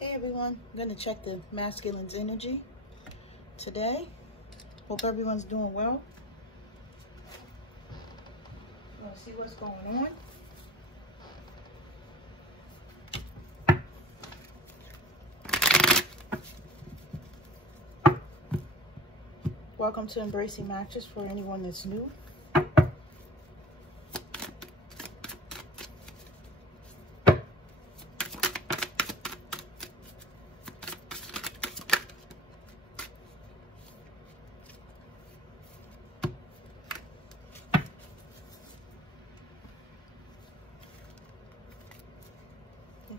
Hey everyone, I'm going to check the masculine's energy today. Hope everyone's doing well. Let's see what's going on. Welcome to Embracing Mactress for anyone that's new.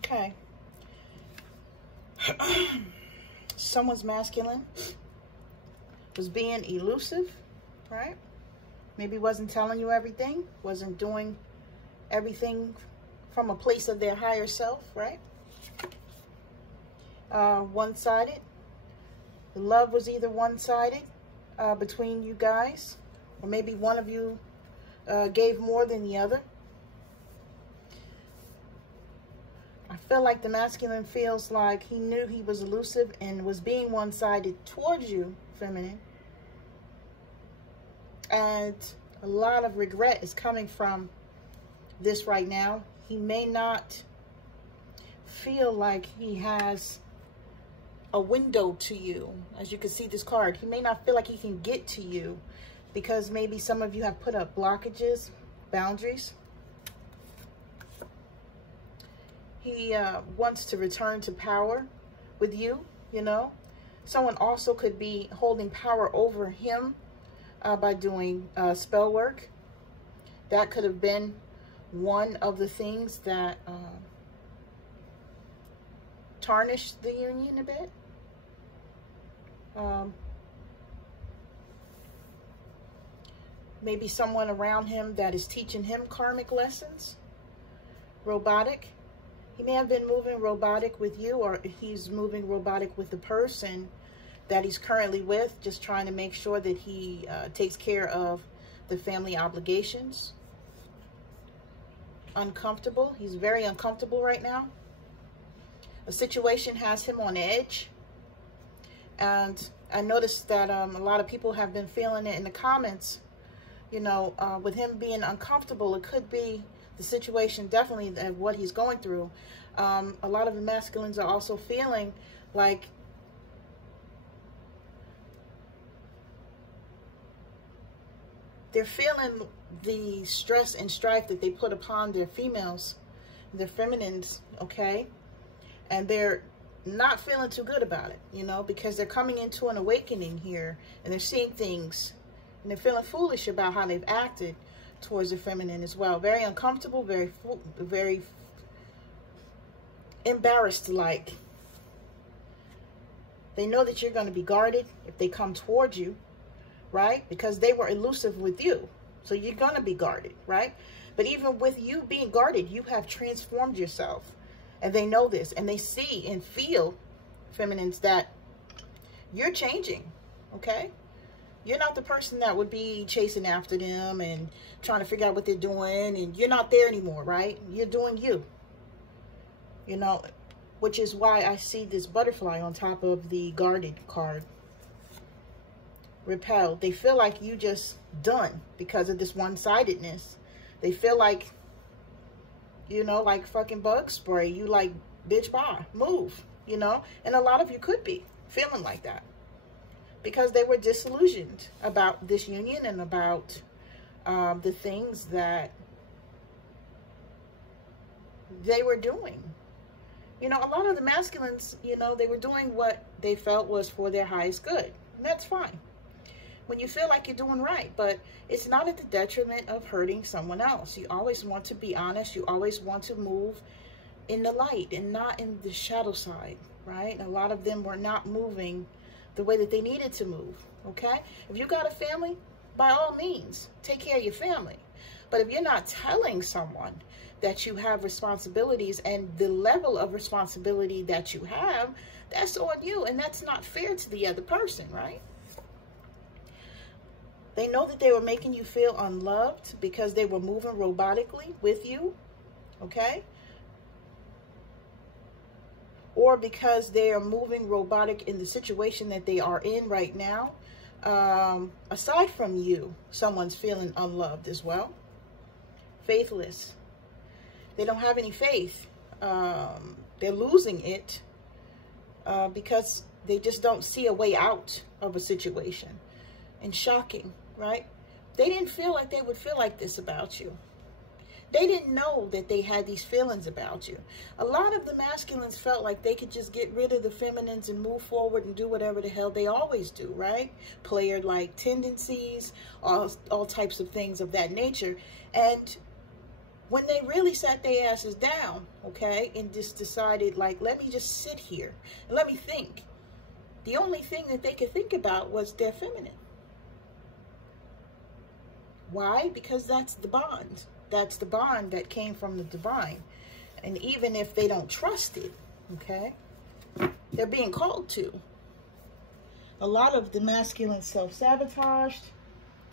Okay. Someone's masculine was being elusive, right? Maybe wasn't telling you everything, wasn't doing everything from a place of their higher self, right? One-sided. The love was either one-sided between you guys, or maybe one of you gave more than the other. I feel like the masculine feels like he knew he was elusive and was being one-sided towards you, feminine. And a lot of regret is coming from this right now. He may not feel like he has a window to you. As you can see this card, he may not feel like he can get to you because maybe some of you have put up blockages, boundaries. He wants to return to power with you, you know. Someone also could be holding power over him by doing spell work. That could have been one of the things that tarnished the union a bit. Maybe someone around him that is teaching him karmic lessons. Robotic. He may have been moving robotic with you, or he's moving robotic with the person that he's currently with, just trying to make sure that he takes care of the family obligations. Uncomfortable. He's very uncomfortable right now. A situation has him on edge. And I noticed that a lot of people have been feeling it in the comments. You know, with him being uncomfortable, it could be the situation, definitely what he's going through. A lot of the masculines are also feeling like they're feeling the stress and strife that they put upon their females, their feminines, okay? And they're not feeling too good about it, you know, because they're coming into an awakening here and they're seeing things and they're feeling foolish about how they've acted towards the feminine as well. Very uncomfortable, very embarrassed, like they know that you're going to be guarded if they come towards you, right? Because they were elusive with you, so you're going to be guarded, right? But even with you being guarded, you have transformed yourself, and they know this, and they see and feel, feminines, that you're changing, okay? You're not the person that would be chasing after them and trying to figure out what they're doing, and you're not there anymore, right? You're doing you, you know, which is why I see this butterfly on top of the guarded card. Repelled. They feel like you just done because of this one-sidedness. They feel like, you know, like fucking bug spray. You like, bitch, bye, move, you know? And a lot of you could be feeling like that, because they were disillusioned about this union and about the things that they were doing. You know, a lot of the masculines, you know, they were doing what they felt was for their highest good. And that's fine when you feel like you're doing right, but it's not at the detriment of hurting someone else. You always want to be honest. You always want to move in the light and not in the shadow side, right? A lot of them were not moving the way that they needed to move, okay? If you got a family, by all means, take care of your family. But if you're not telling someone that you have responsibilities and the level of responsibility that you have, that's on you, and that's not fair to the other person, right? They know that they were making you feel unloved because they were moving robotically with you, okay? or because they are moving robotic in the situation that they are in right now. Aside from you, someone's feeling unloved as well. Faithless. They don't have any faith. They're losing it because they just don't see a way out of a situation. And shocking, right? They didn't feel like they would feel like this about you. They didn't know that they had these feelings about you. A lot of the masculines felt like they could just get rid of the feminines and move forward and do whatever the hell they always do, right? Player-like tendencies, all types of things of that nature. And when they really sat their asses down, okay, and just decided, like, let me just sit here and let me think, the only thing that they could think about was their feminine. Why? Because that's the bond. That's the bond that came from the divine. And even if they don't trust it, okay, they're being called to. A lot of the masculine self-sabotaged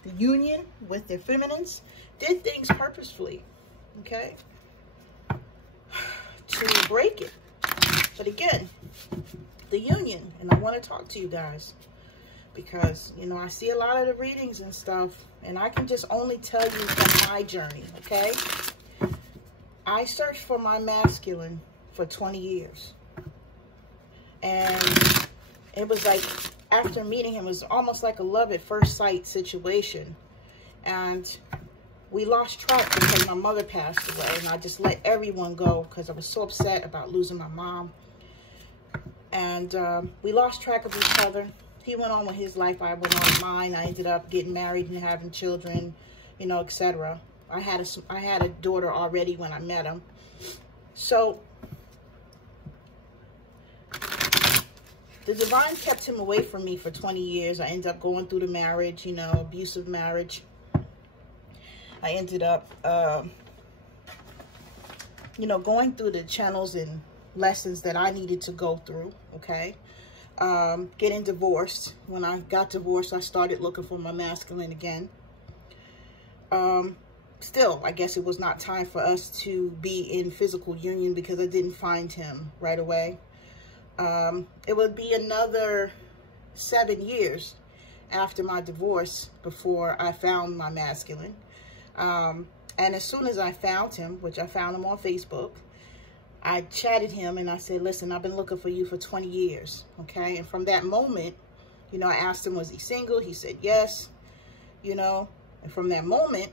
the union with their feminines, did things purposefully, okay, to break it. But again, the union, and I want to talk to you guys, because, you know, I see a lot of the readings and stuff, and I can just only tell you from my journey, okay? I searched for my masculine for 20 years. And it was like, after meeting him, it was almost like a love at first sight situation. And we lost track because my mother passed away, and I just let everyone go because I was so upset about losing my mom. And we lost track of each other. He went on with his life, I went on with mine. I ended up getting married and having children, you know, etc. I had a daughter already when I met him. So the divine kept him away from me for 20 years. I ended up going through the marriage, you know, abusive marriage. I ended up, you know, going through the channels and lessons that I needed to go through, okay? Getting divorced. When I got divorced, I started looking for my masculine again. Still, I guess it was not time for us to be in physical union because I didn't find him right away. It would be another 7 years after my divorce before I found my masculine. And as soon as I found him, which I found him on Facebook, I chatted him and I said, listen, I've been looking for you for 20 years, okay? And from that moment, you know, I asked him, was he single? He said yes, you know. And from that moment,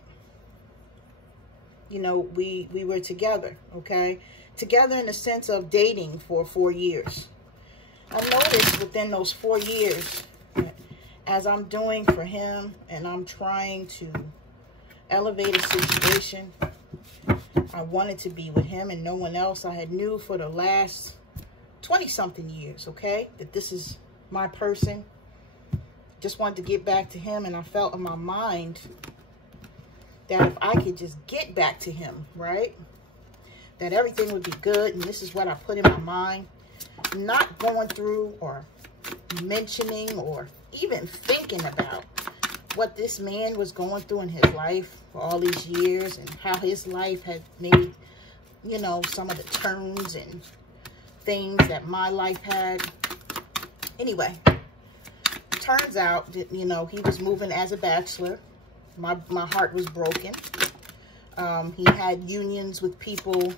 you know, we were together, okay? Together in the sense of dating for 4 years. I noticed within those 4 years, as I'm doing for him and I'm trying to elevate a situation, I wanted to be with him and no one else. I had knew for the last 20-something years, okay, that this is my person. Just wanted to get back to him, and I felt in my mind that if I could just get back to him, right, that everything would be good. And this is what I put in my mind. Not going through or mentioning or even thinking about what this man was going through in his life for all these years and how his life had made, you know, some of the turns and things that my life had. Anyway, turns out that, you know, he was moving as a bachelor. My heart was broken. He had unions with people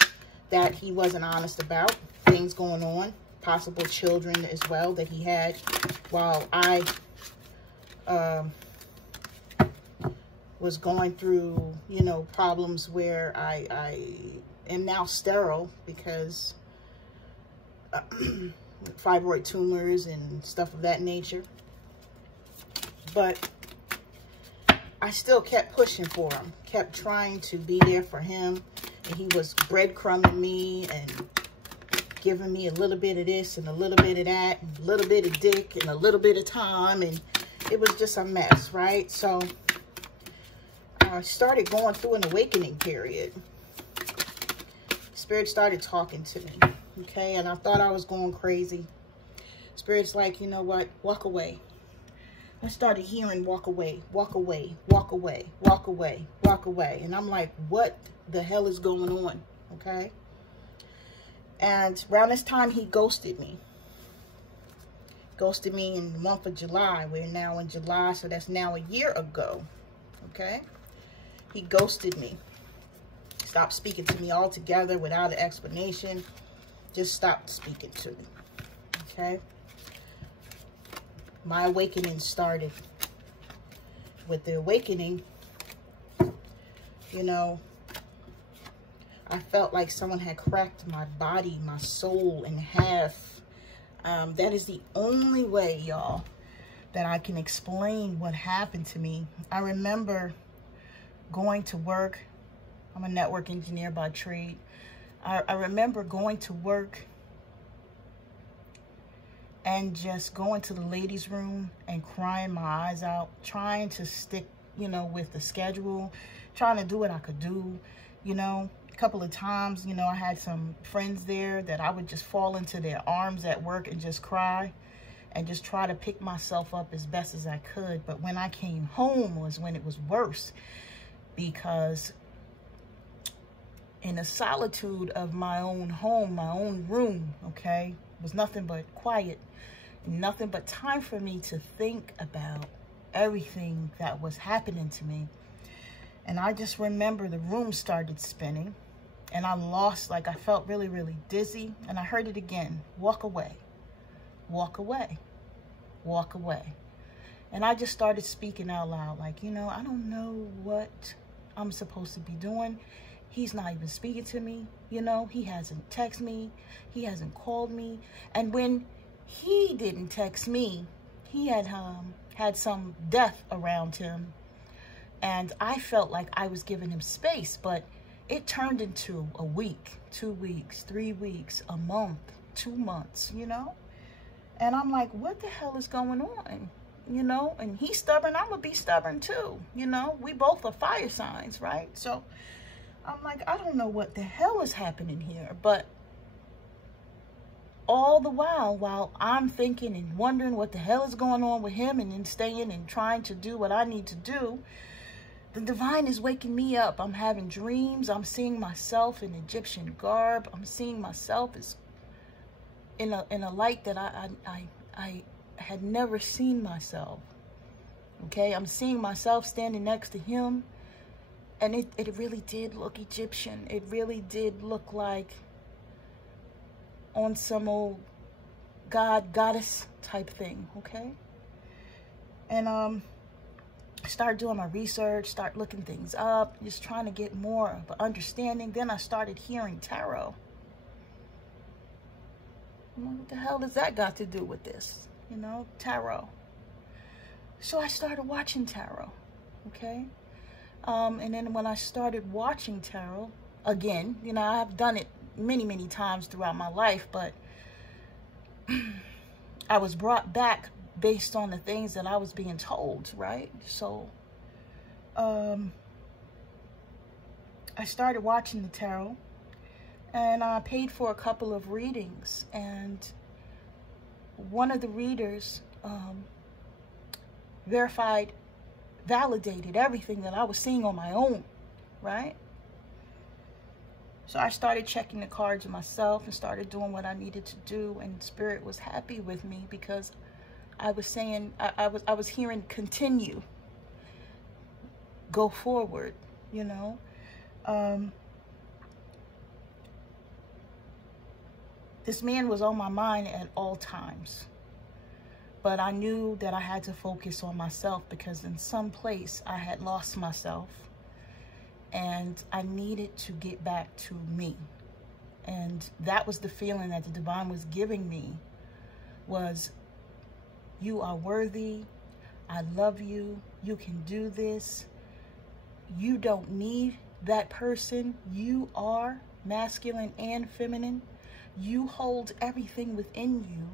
that he wasn't honest about, things going on, possible children as well that he had, while I was going through, you know, problems where I am now sterile because fibroid tumors and stuff of that nature. But I still kept pushing for him, kept trying to be there for him. And he was breadcrumbing me and giving me a little bit of this and a little bit of that, and a little bit of dick and a little bit of time. And it was just a mess, right? So I started going through an awakening period. Spirit started talking to me, okay? And I thought I was going crazy. Spirit's like, you know what? Walk away. I started hearing walk away, walk away, walk away, walk away, walk away. And I'm like, what the hell is going on, okay? And around this time, he ghosted me. Ghosted me in the month of July. We're now in July, so that's now a year ago. Okay? He ghosted me. Stopped speaking to me altogether without an explanation. Just stopped speaking to me. Okay? My awakening started. With the awakening, you know, I felt like someone had cracked my body, my soul in half. That is the only way, y'all, that I can explain what happened to me. I remember going to work. I'm a network engineer by trade. I remember going to work and just going to the ladies' room and crying my eyes out, trying to stick, you know, with the schedule, trying to do what I could do, you know. A couple of times, you know, I had some friends there that I would just fall into their arms at work and just cry and just try to pick myself up as best as I could. But when I came home was when it was worse, because in the solitude of my own home, my own room, okay, was nothing but quiet, nothing but time for me to think about everything that was happening to me. And I just remember the room started spinning and I lost, like I felt really, really dizzy. And I heard it again, walk away, walk away, walk away. And I just started speaking out loud, like, you know, I don't know what I'm supposed to be doing. He's not even speaking to me, you know, he hasn't texted me, he hasn't called me. And when he didn't text me, he had some death around him. And I felt like I was giving him space, but it turned into a week, 2 weeks, 3 weeks, a month, 2 months, you know? And I'm like, what the hell is going on? You know, and he's stubborn, I'm gonna be stubborn too, you know? We both are fire signs, right? So I'm like, I don't know what the hell is happening here. But all the while I'm thinking and wondering what the hell is going on with him, and then staying and trying to do what I need to do, the divine is waking me up. I'm having dreams. I'm seeing myself in Egyptian garb. I'm seeing myself as in a light that I had never seen myself. Okay, I'm seeing myself standing next to him. And it really did look Egyptian. It really did look like on some old goddess type thing, okay? And I started doing my research, start looking things up, just trying to get more of an understanding. Then I started hearing tarot. What the hell does that got to do with this? You know, tarot. So I started watching tarot, okay? And then when I started watching tarot, again, you know, I've done it many, many times throughout my life, but I was brought back based on the things that I was being told, right? So, I started watching the tarot, and I paid for a couple of readings, and one of the readers validated everything that I was seeing on my own, right? So I started checking the cards myself and started doing what I needed to do, and Spirit was happy with me because I was saying, I was hearing continue, go forward, you know. This man was on my mind at all times. But I knew that I had to focus on myself, because in some place I had lost myself and I needed to get back to me. And that was the feeling that the divine was giving me, was you are worthy. I love you. You can do this. You don't need that person. You are masculine and feminine. You hold everything within you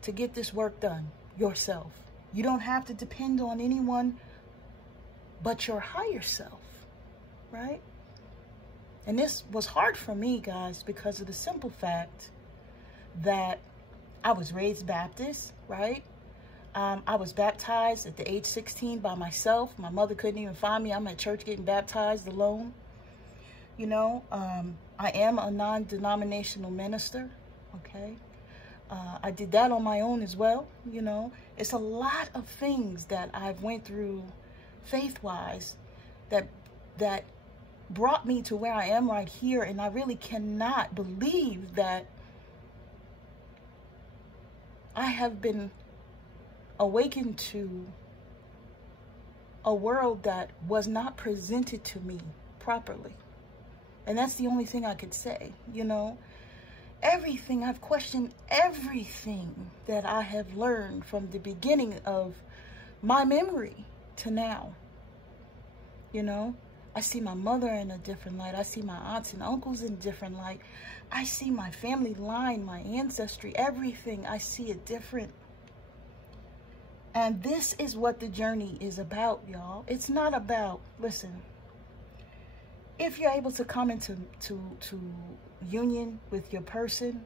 to get this work done yourself. You don't have to depend on anyone but your higher self, right? And this was hard for me, guys, because of the simple fact that I was raised Baptist, right? I was baptized at the age 16 by myself. My mother couldn't even find me. I'm at church getting baptized alone. You know, I am a non-denominational minister, okay? I did that on my own as well, you know. It's a lot of things that I've went through faith-wise that brought me to where I am right here, and I really cannot believe that I have been awakened to a world that was not presented to me properly. And that's the only thing I could say, you know. Everything, I've questioned everything that I have learned from the beginning of my memory to now. You know, I see my mother in a different light. I see my aunts and uncles in a different light. I see my family line, my ancestry, everything. I see it different. And this is what the journey is about, y'all. It's not about, listen, if you're able to come into union with your person,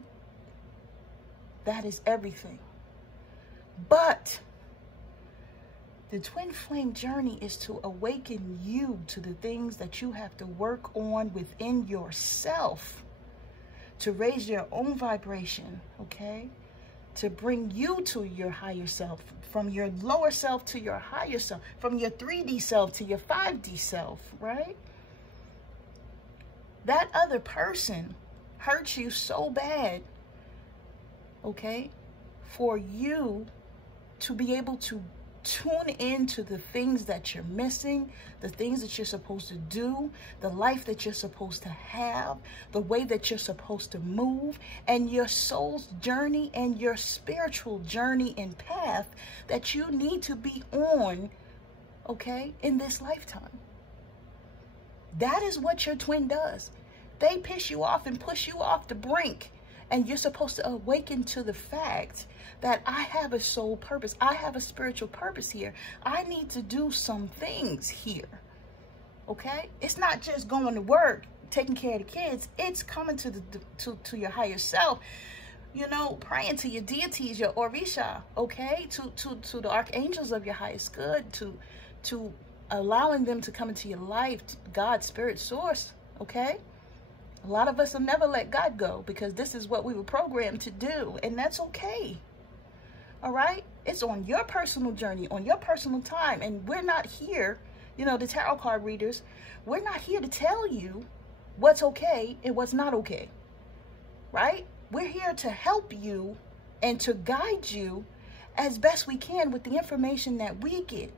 that is everything. But the twin flame journey is to awaken you to the things that you have to work on within yourself, to raise your own vibration, okay? To bring you to your higher self, from your lower self to your higher self, from your 3D self to your 5D self, right? That other person hurts you so bad, okay, for you to be able to tune into the things that you're missing, the things that you're supposed to do, the life that you're supposed to have, the way that you're supposed to move, and your soul's journey and your spiritual journey and path that you need to be on, okay, in this lifetime. That is what your twin does. They piss you off and push you off the brink, and you're supposed to awaken to the fact that I have a soul purpose. I have a spiritual purpose here. I need to do some things here, okay? It's not just going to work, taking care of the kids. It's coming to your higher self, you know, praying to your deities, your Orisha, okay? To the archangels of your highest good, to allowing them to come into your life, God, spirit, source, okay? A lot of us will never let God go because this is what we were programmed to do, and that's okay. All right? It's on your personal journey, on your personal time, and we're not here, you know, the tarot card readers, we're not here to tell you what's okay and what's not okay, right? We're here to help you and to guide you as best we can with the information that we get,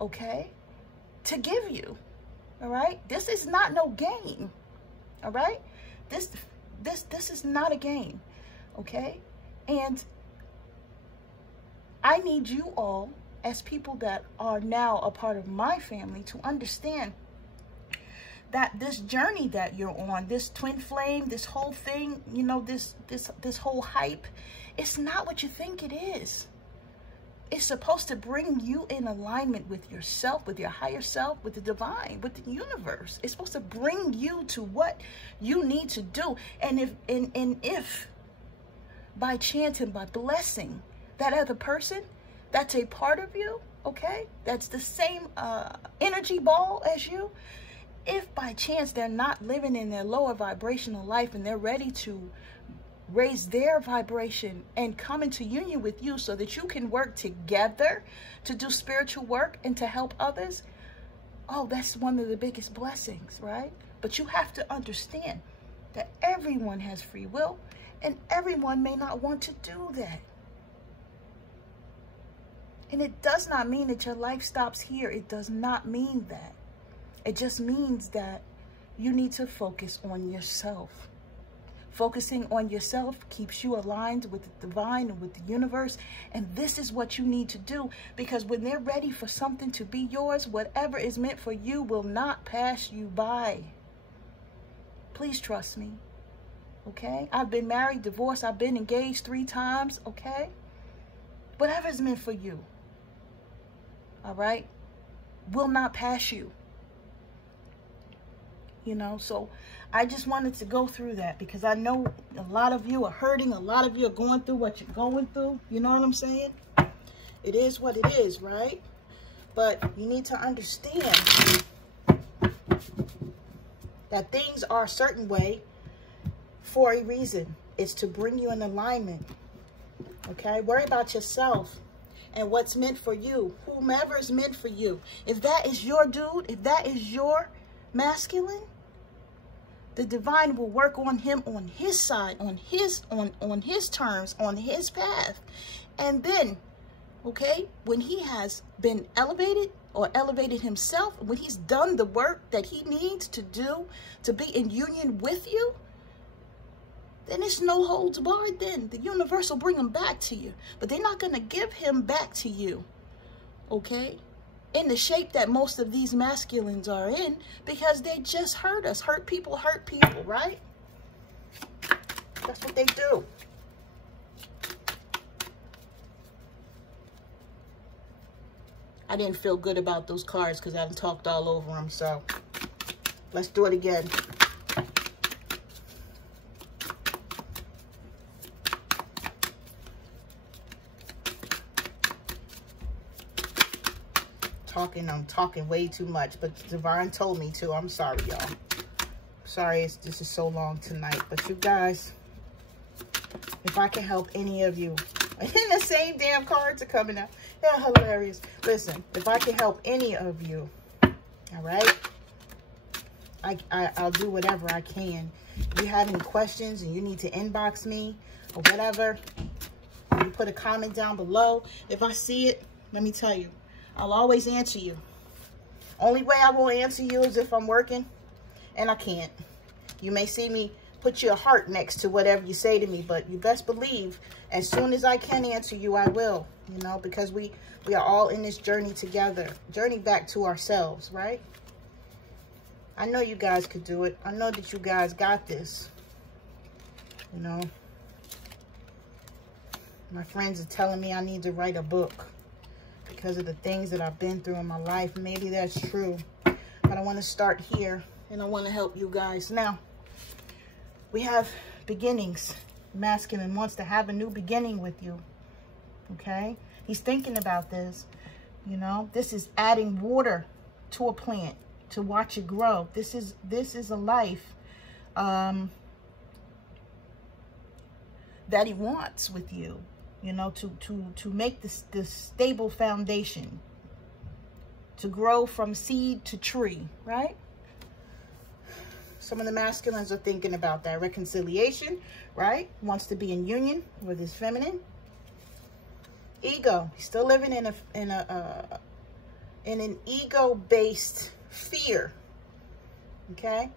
okay, to give you, all right? This is not no game. All right, this is not a game, okay? And I need you all, as people that are now a part of my family, to understand that this journey that you're on, this twin flame, this whole thing, you know, this whole hype, it's not what you think it is. It's supposed to bring you in alignment with yourself, with your higher self, with the divine, with the universe. It's supposed to bring you to what you need to do. And if by chance and by blessing, that other person, that's a part of you, okay? That's the same energy ball as you. If by chance they're not living in their lower vibrational life and they're ready to raise their vibration and come into union with you so that you can work together to do spiritual work and to help others, oh, that's one of the biggest blessings, right? But you have to understand that everyone has free will and everyone may not want to do that. And it does not mean that your life stops here. It does not mean that. It just means that you need to focus on yourself. Focusing on yourself keeps you aligned with the divine and with the universe. And this is what you need to do, because when they're ready for something to be yours, whatever is meant for you will not pass you by. Please trust me. Okay? I've been married, divorced, I've been engaged 3 times. Okay? Whatever is meant for you, all right, will not pass you. You know, so I just wanted to go through that because I know a lot of you are hurting. A lot of you are going through what you're going through. You know what I'm saying? It is what it is, right? But you need to understand that things are a certain way for a reason. It's to bring you in alignment. Okay? Worry about yourself and what's meant for you. Whomever is meant for you. If that is your dude, if that is your masculine, the divine will work on him on his side, on his terms, on his path. And then, okay, when he has been elevated or elevated himself, when he's done the work that he needs to do to be in union with you, then it's no holds barred then. The universe will bring him back to you. But they're not going to give him back to you, okay, in the shape that most of these masculines are in, because they just hurt us. Hurt people, right? That's what they do. I didn't feel good about those cards because I talked all over them. So let's do it again. I'm talking way too much, but Divine told me to. I'm sorry, y'all. Sorry this is so long tonight. But you guys, if I can help any of you, and the same damn cards are coming out. Yeah, hilarious. Listen, if I can help any of you, all right, I'll do whatever I can. If you have any questions and you need to inbox me or whatever, you put a comment down below. If I see it, let me tell you, I'll always answer you. Only way I will answer you is if I'm working and I can't. You may see me put your heart next to whatever you say to me, but you best believe as soon as I can answer you, I will, you know, because we are all in this journey together, journey back to ourselves, right? I know you guys could do it. I know that you guys got this, you know. My friends are telling me I need to write a book because of the things that I've been through in my life. Maybe that's true, but I want to start here and I want to help you guys. Now, we have beginnings. Masculine wants to have a new beginning with you, okay? He's thinking about this, you know. This is adding water to a plant to watch it grow. This is a life that he wants with you. You know, to make this stable foundation, to grow from seed to tree, right? Some of the masculines are thinking about that reconciliation, right? Wants to be in union with his feminine. Ego. He's still living in an ego-based fear, okay?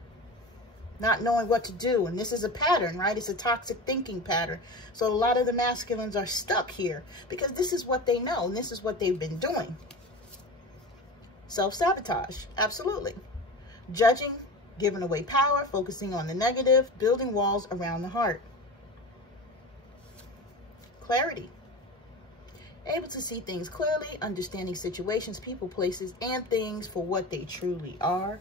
Not knowing what to do. And this is a pattern, right? It's a toxic thinking pattern. So a lot of the masculines are stuck here because this is what they know and this is what they've been doing. Self-sabotage, absolutely. Judging, giving away power, focusing on the negative, building walls around the heart. Clarity. Able to see things clearly, understanding situations, people, places, and things for what they truly are.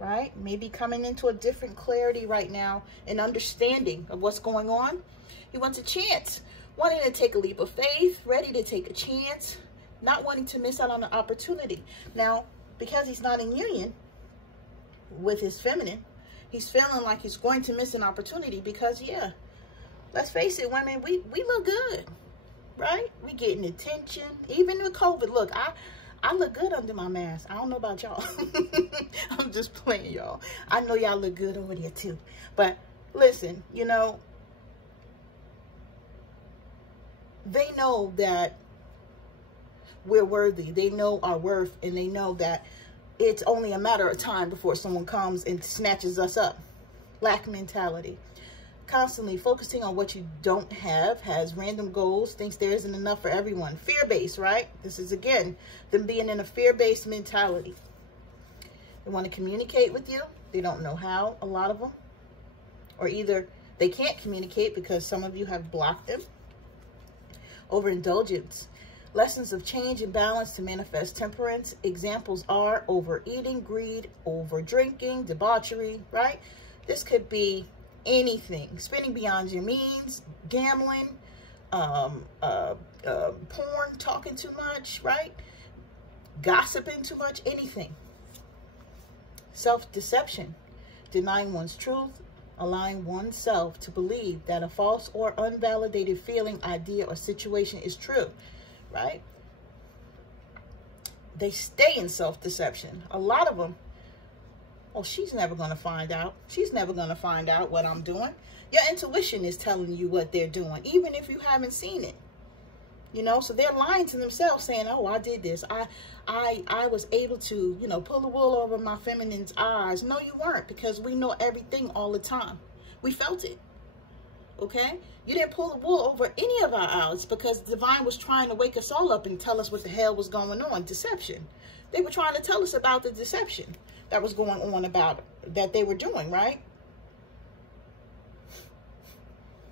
Right? Maybe coming into a different clarity right now and understanding of what's going on. He wants a chance, wanting to take a leap of faith, ready to take a chance, not wanting to miss out on an opportunity. Now, because he's not in union with his feminine, he's feeling like he's going to miss an opportunity because, yeah, let's face it, women, we look good, right? We getting attention. Even with COVID, look, I look good under my mask. I don't know about y'all. I'm just playing, y'all. I know y'all look good over there too. But listen, you know, they know that we're worthy. They know our worth, and they know that it's only a matter of time before someone comes and snatches us up. Lack mentality. Constantly focusing on what you don't have, has random goals, thinks there isn't enough for everyone. Fear-based, right? This is, again, them being in a fear-based mentality. They want to communicate with you. They don't know how, a lot of them. Or either they can't communicate because some of you have blocked them. Overindulgence. Lessons of change and balance to manifest temperance. Examples are overeating, greed, over-drinking, debauchery, right? This could be anything. Spending beyond your means, gambling, porn, talking too much, right? Gossiping too much, anything. Self-deception, denying one's truth, allowing oneself to believe that a false or unvalidated feeling, idea, or situation is true, right? They stay in self-deception. A lot of them, oh, she's never going to find out. She's never going to find out what I'm doing. Your intuition is telling you what they're doing, even if you haven't seen it. You know, so they're lying to themselves saying, oh, I did this. I was able to, you know, pull the wool over my feminine's eyes. No, you weren't, because we know everything all the time. We felt it. Okay? You didn't pull the wool over any of our eyes because Divine was trying to wake us all up and tell us what the hell was going on. Deception. They were trying to tell us about the deception that was going on about that they were doing, right?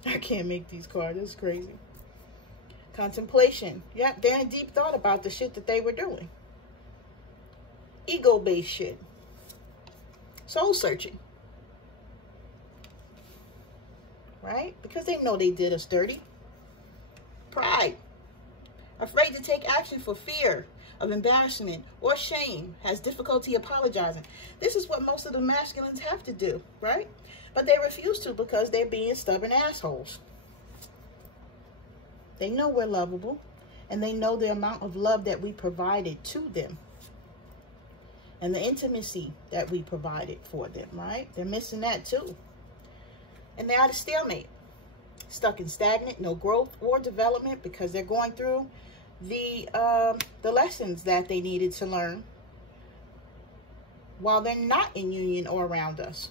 I can't make these cards. It's crazy. Contemplation. Yep, they're in deep thought about the shit that they were doing. Ego-based shit. Soul searching. Right? Because they know they did us dirty. Pride. Afraid to take action for fear of embarrassment or shame. Has difficulty apologizing. This is what most of the masculines have to do, right? But they refuse to because they're being stubborn assholes. They know we're lovable, and they know the amount of love that we provided to them and the intimacy that we provided for them, right? They're missing that too. And they're at a stalemate, stuck in stagnant, no growth or development because they're going through the lessons that they needed to learn while they're not in union or around us.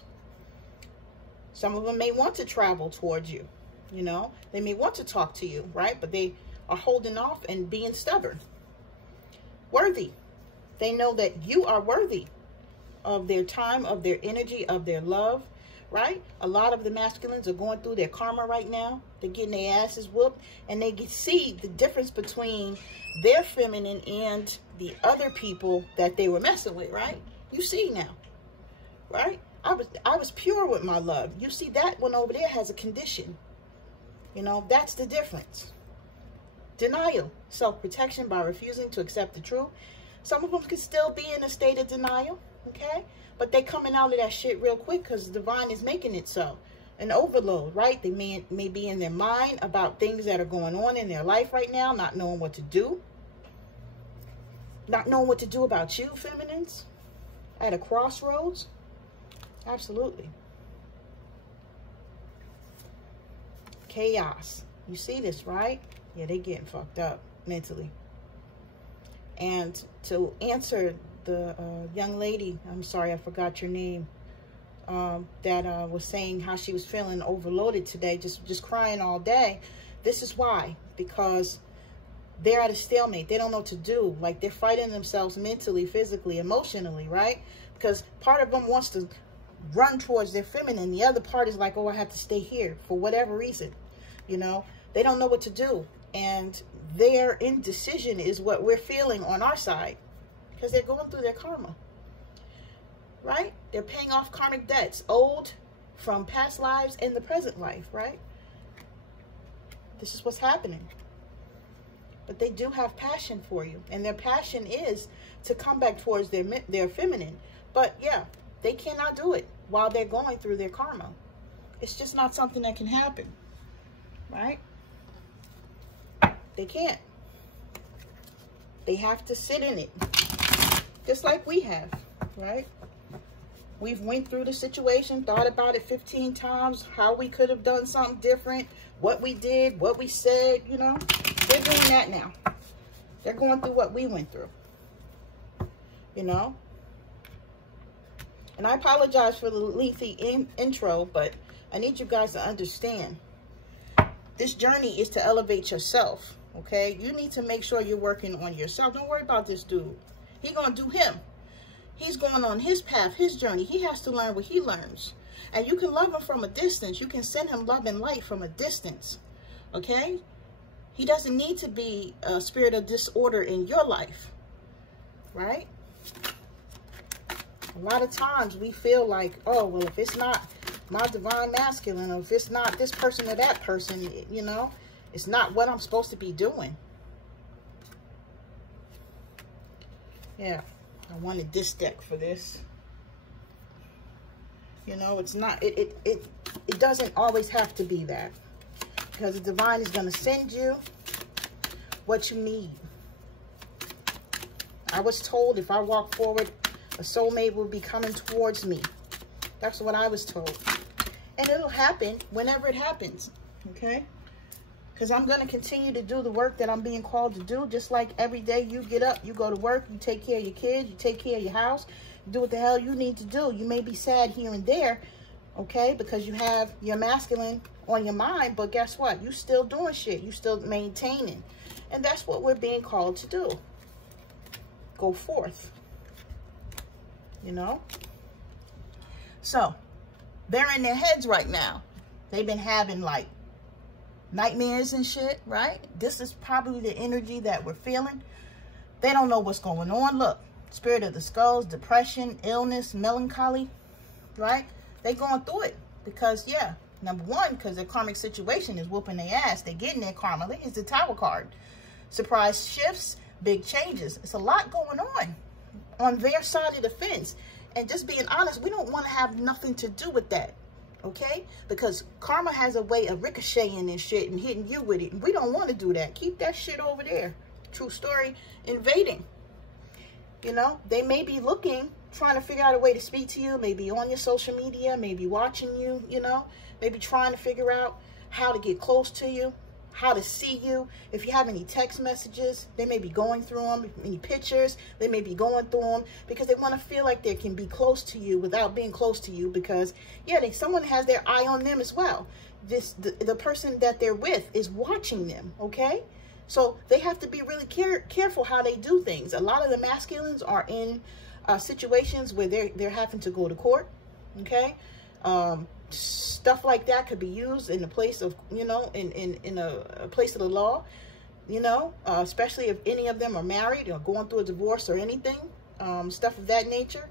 Some of them may want to travel towards you. You know, they may want to talk to you, right? But they are holding off and being stubborn. Worthy. They know that you are worthy of their time, of their energy, of their love, right? A lot of the masculines are going through their karma right now. They're getting their asses whooped. And they can see the difference between their feminine and the other people that they were messing with, right? You see now, right? I was pure with my love. You see that one over there has a condition. You know, that's the difference. Denial, self-protection by refusing to accept the truth. Some of them can still be in a state of denial, okay? But they coming out of that shit real quick because Divine is making it so. An overload, right? They may be in their mind about things that are going on in their life right now, not knowing what to do. Not knowing what to do about you, feminines. At a crossroads. Absolutely. Chaos. You see this, right? Yeah, they getting fucked up mentally. And to answer the young lady, I'm sorry, I forgot your name, that was saying how she was feeling overloaded today, just crying all day. This is why. Because they're at a stalemate. They don't know what to do. Like, they're fighting themselves mentally, physically, emotionally, right? Because part of them wants to run towards their feminine. The other part is like, oh, I have to stay here for whatever reason. You know, they don't know what to do. And their indecision is what we're feeling on our side because they're going through their karma, right? They're paying off karmic debts, old from past lives and the present life, right? This is what's happening. But they do have passion for you. And their passion is to come back towards their feminine. But yeah, they cannot do it while they're going through their karma. It's just not something that can happen. Right? They can't. They have to sit in it. Just like we have, right? We've went through the situation, thought about it 15 times, how we could have done something different, what we did, what we said, you know. They're doing that now. They're going through what we went through. You know? And I apologize for the lengthy intro, but I need you guys to understand. This journey is to elevate yourself, okay? You need to make sure you're working on yourself. Don't worry about this dude. He's going to do him. He's going on his path, his journey. He has to learn what he learns. And you can love him from a distance. You can send him love and light from a distance, okay? He doesn't need to be a spirit of disorder in your life, right? A lot of times we feel like, oh, well, if it's not my divine masculine, or if it's not this person or that person, you know, it's not what I'm supposed to be doing. Yeah, I wanted this deck for this. You know, it's not, it doesn't always have to be that. Because the divine is going to send you what you need. I was told if I walk forward, a soulmate will be coming towards me. That's what I was told. And it'll happen whenever it happens. Okay? Because I'm going to continue to do the work that I'm being called to do. Just like every day you get up, you go to work, you take care of your kids, you take care of your house, you do what the hell you need to do. You may be sad here and there, okay, because you have your masculine on your mind, but guess what? You still doing shit. You still maintaining. And that's what we're being called to do. Go forth. You know? So, they're in their heads right now. They've been having like nightmares and shit, right? This is probably the energy that we're feeling. They don't know what's going on. Look, Spirit of the Skulls, depression, illness, melancholy, right? They're going through it because, yeah, number one, because their karmic situation is whooping their ass. They're getting their karma. Look, it's the Tower card. Surprise shifts, big changes. It's a lot going on their side of the fence. And just being honest, we don't want to have nothing to do with that, okay? Because karma has a way of ricocheting and shit and hitting you with it. And we don't want to do that. Keep that shit over there. True story, invading. You know, they may be looking, trying to figure out a way to speak to you, maybe on your social media, maybe watching you, you know, maybe trying to figure out how to get close to you, how to see you. If you have any text messages, they may be going through them. Any pictures, they may be going through them because they want to feel like they can be close to you without being close to you because, yeah, someone has their eye on them as well. The person that they're with is watching them, okay? So they have to be really careful how they do things. A lot of the masculines are in situations where they're having to go to court, okay? Stuff like that could be used in a place of, you know, in a place of the law, you know, especially if any of them are married or going through a divorce or anything, stuff of that nature.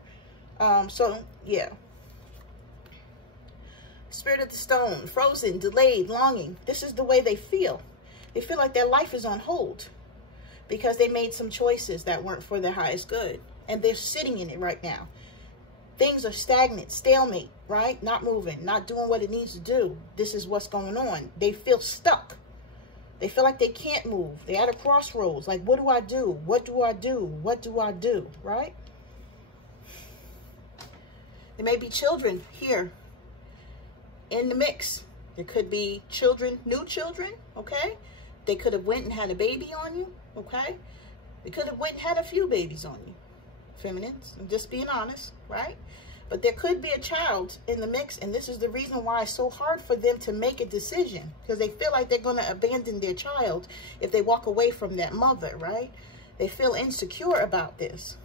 So, yeah. Spirit of the Stone, frozen, delayed, longing. This is the way they feel. They feel like their life is on hold because they made some choices that weren't for their highest good. And they're sitting in it right now. Things are stagnant, stalemate, right? Not moving, not doing what it needs to do. This is what's going on. They feel stuck. They feel like they can't move. They're at a crossroads. Like, what do I do? What do I do? What do I do? Right? There may be children here in the mix. There could be children, new children, okay? They could have went and had a baby on you, okay? They could have went and had a few babies on you. Feminines, I'm just being honest, right? But there could be a child in the mix, and this is the reason why it's so hard for them to make a decision, because they feel like they're going to abandon their child if they walk away from that mother, right? They feel insecure about this.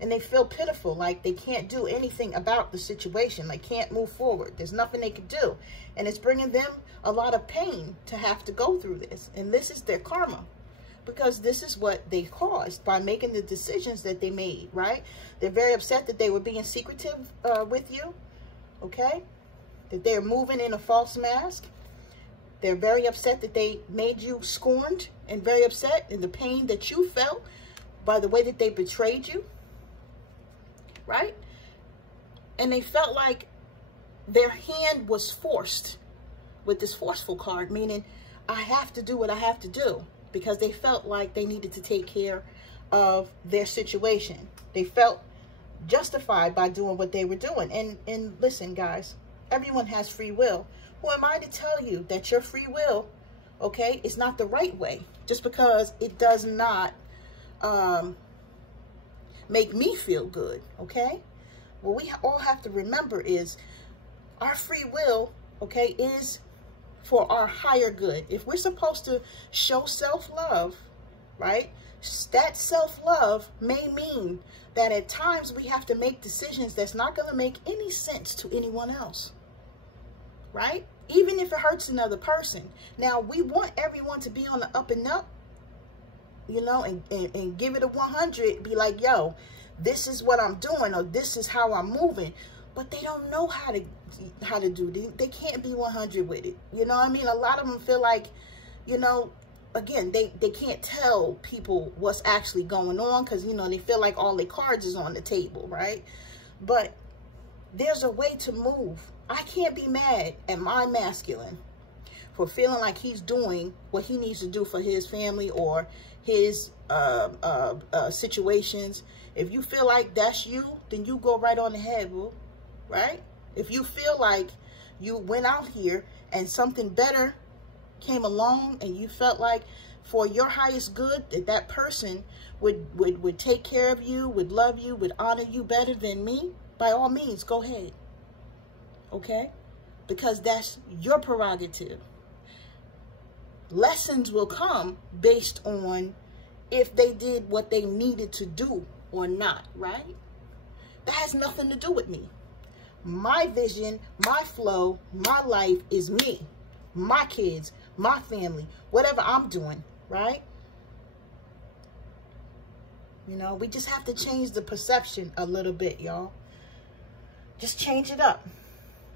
And they feel pitiful, like they can't do anything about the situation. They can't move forward. There's nothing they can do. And it's bringing them a lot of pain to have to go through this. And this is their karma. Because this is what they caused by making the decisions that they made, right? They're very upset that they were being secretive with you, okay? That they're moving in a false mask. They're very upset that they made you scorned and very upset in the pain that you felt by the way that they betrayed you, right? And they felt like their hand was forced with this forceful card, meaning I have to do what I have to do. Because they felt like they needed to take care of their situation. They felt justified by doing what they were doing. And listen, guys, everyone has free will. Who am I to tell you that your free will, okay, is not the right way? Just because it does not make me feel good, okay? What we all have to remember is our free will, okay, is for our higher good. If we're supposed to show self-love, right, that self-love may mean that at times we have to make decisions that's not going to make any sense to anyone else, right? Even if it hurts another person. Now, we want everyone to be on the up and up, you know, and give it a 100, be like, yo, this is what I'm doing, or this is how I'm moving. But they don't know how to do it. They can't be 100 with it. You know what I mean? A lot of them feel like, you know, again, they can't tell people what's actually going on because, you know, they feel like all their cards is on the table, right? But there's a way to move. I can't be mad at my masculine for feeling like he's doing what he needs to do for his family or his situations. If you feel like that's you, then you go right on ahead, boo, right? If you feel like you went out here and something better came along and you felt like for your highest good that that person would take care of you, would love you, would honor you better than me, by all means, go ahead. Okay? Because that's your prerogative. Lessons will come based on if they did what they needed to do or not, right? That has nothing to do with me. My vision, my flow, my life is me, my kids, my family, whatever I'm doing, right? You know, we just have to change the perception a little bit, y'all. Just change it up,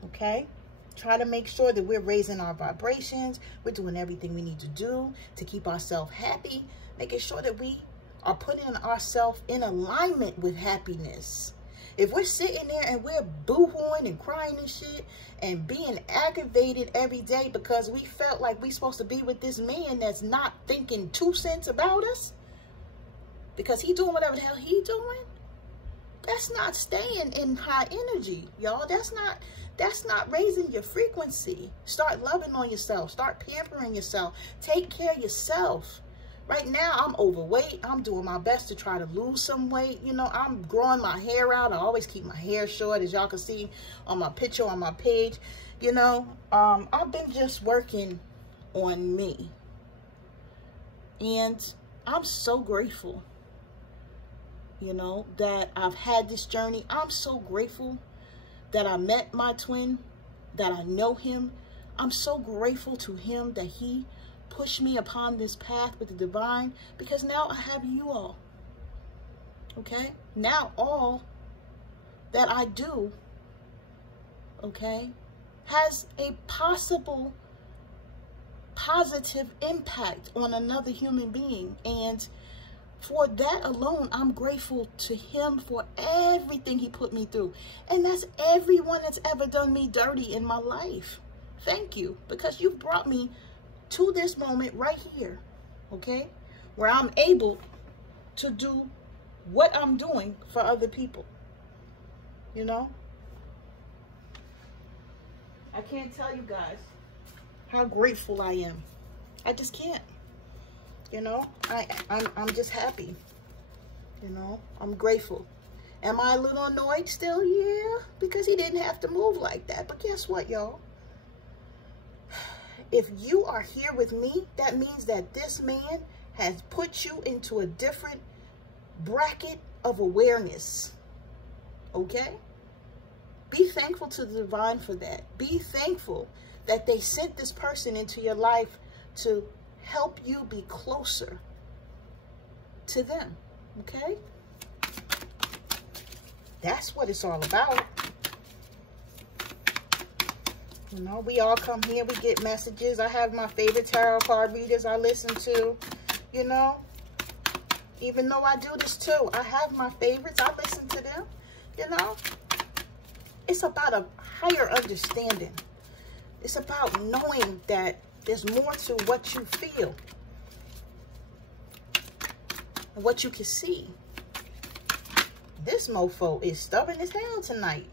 okay? Try to make sure that we're raising our vibrations. We're doing everything we need to do to keep ourselves happy, making sure that we are putting ourselves in alignment with happiness. If we're sitting there and we're boo-hooing and crying and shit and being aggravated every day because we felt like we're supposed to be with this man that's not thinking 2 cents about us because he doing whatever the hell he doing, that's not staying in high energy, y'all. That's not raising your frequency. Start loving on yourself. Start pampering yourself. Take care of yourself. Right now, I'm overweight. I'm doing my best to try to lose some weight. You know, I'm growing my hair out. I always keep my hair short, as y'all can see on my picture on my page. You know, I've been just working on me. And I'm so grateful, you know, that I've had this journey. I'm so grateful that I met my twin, that I know him. I'm so grateful to him that he pushed me upon this path with the divine, because now I have you all. Okay? Now all that I do, okay, has a possible positive impact on another human being. And for that alone, I'm grateful to him for everything he put me through. And that's everyone that's ever done me dirty in my life. Thank you, because you've brought me to this moment right here, okay, where I'm able to do what I'm doing for other people. You know, I can't tell you guys how grateful I am. I just can't. You know, I'm just happy. You know, I'm grateful. Am I a little annoyed still? Yeah, because he didn't have to move like that. But guess what, y'all? If you are here with me, that means that this man has put you into a different bracket of awareness. Okay? Be thankful to the divine for that. Be thankful that they sent this person into your life to help you be closer to them. Okay? That's what it's all about. You know, we all come here, we get messages. I have my favorite tarot card readers I listen to, you know. Even though I do this too, I have my favorites. I listen to them, you know. It's about a higher understanding. It's about knowing that there's more to what you feel and what you can see. This mofo is stubborn as hell tonight.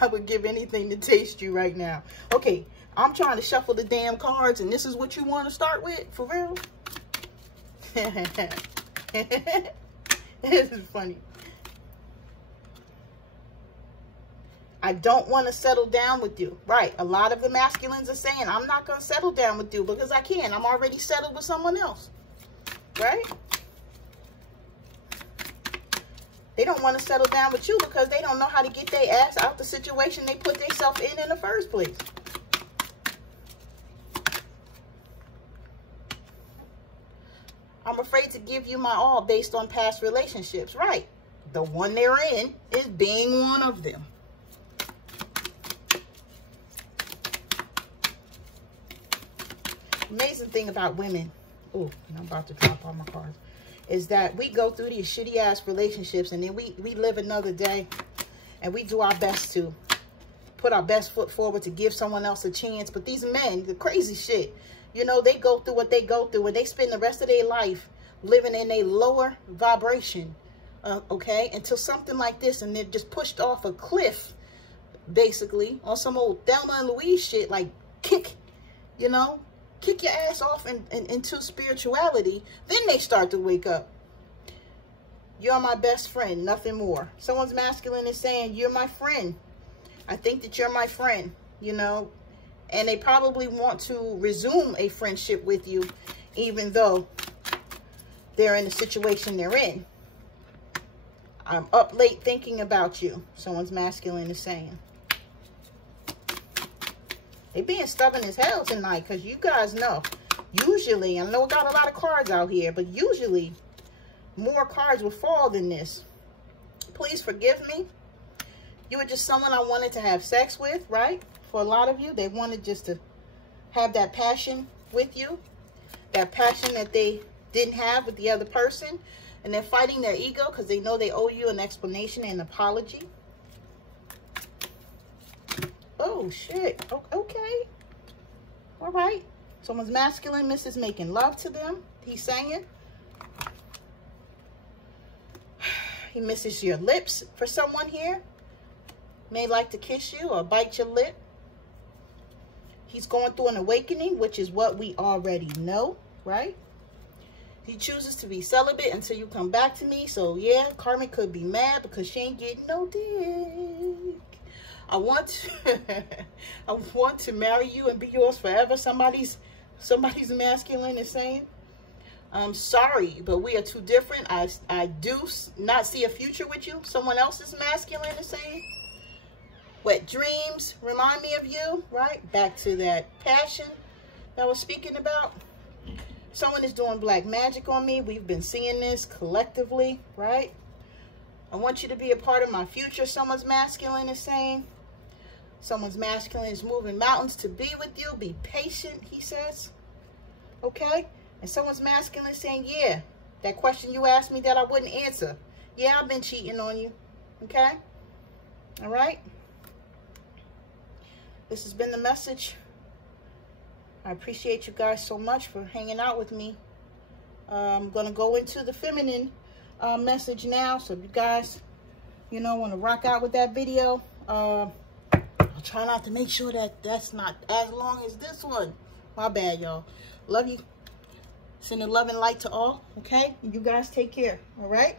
I would give anything to taste you right now. Okay, I'm trying to shuffle the damn cards, and this is what you want to start with? For real? This is funny. I don't want to settle down with you. Right. A lot of the masculines are saying, I'm not going to settle down with you because I can't. I'm already settled with someone else. Right? They don't want to settle down with you because they don't know how to get their ass out the situation they put themselves in the first place. I'm afraid to give you my all based on past relationships. Right. The one they're in is being one of them. Amazing thing about women, oh, I'm about to drop all my cards, is that we go through these shitty ass relationships and then we live another day And we do our best to put our best foot forward to give someone else a chance. But these men, the crazy shit, you know, they go through what they go through and they spend the rest of their life living in a lower vibration, okay, until something like this, and they're just pushed off a cliff, basically, on some old Thelma and Louise shit, like kick your ass off into spirituality. Then they start to wake up. You're my best friend, nothing more. Someone's masculine is saying, you're my friend. I think that you're my friend, you know, and they probably want to resume a friendship with you, even though they're in the situation they're in. I'm up late thinking about you, someone's masculine is saying. They being stubborn as hell tonight, because you guys know, usually, I know I got a lot of cards out here, but usually more cards would fall than this. Please forgive me. You were just someone I wanted to have sex with, right? For a lot of you, they wanted just to have that passion with you, that passion that they didn't have with the other person, and they're fighting their ego because they know they owe you an explanation and an apology. Oh, shit. Okay. All right. Someone's masculine misses making love to them. He's saying. He misses your lips for someone here. May like to kiss you or bite your lip. He's going through an awakening, which is what we already know, right? He chooses to be celibate until you come back to me. So, yeah, Karmic could be mad because she ain't getting no dick. I want to marry you and be yours forever. Somebody's masculine is saying. I'm sorry, but we are too different. I do not see a future with you. Someone else's masculine is saying. Wet dreams remind me of you, right? Back to that passion that I was speaking about. Someone is doing black magic on me. We've been seeing this collectively, right? I want you to be a part of my future, someone's masculine is saying. Someone's masculine is moving mountains to be with you. Be patient, he says. Okay? And someone's masculine is saying, yeah, that question you asked me that I wouldn't answer. Yeah, I've been cheating on you. Okay? All right? This has been the message. I appreciate you guys so much for hanging out with me. I'm going to go into the feminine message now. So if you guys, you know, want to rock out with that video, I'll try not to make sure that that's not as long as this one. My bad, y'all. Love you. Sending love and light to all, okay? You guys take care, all right?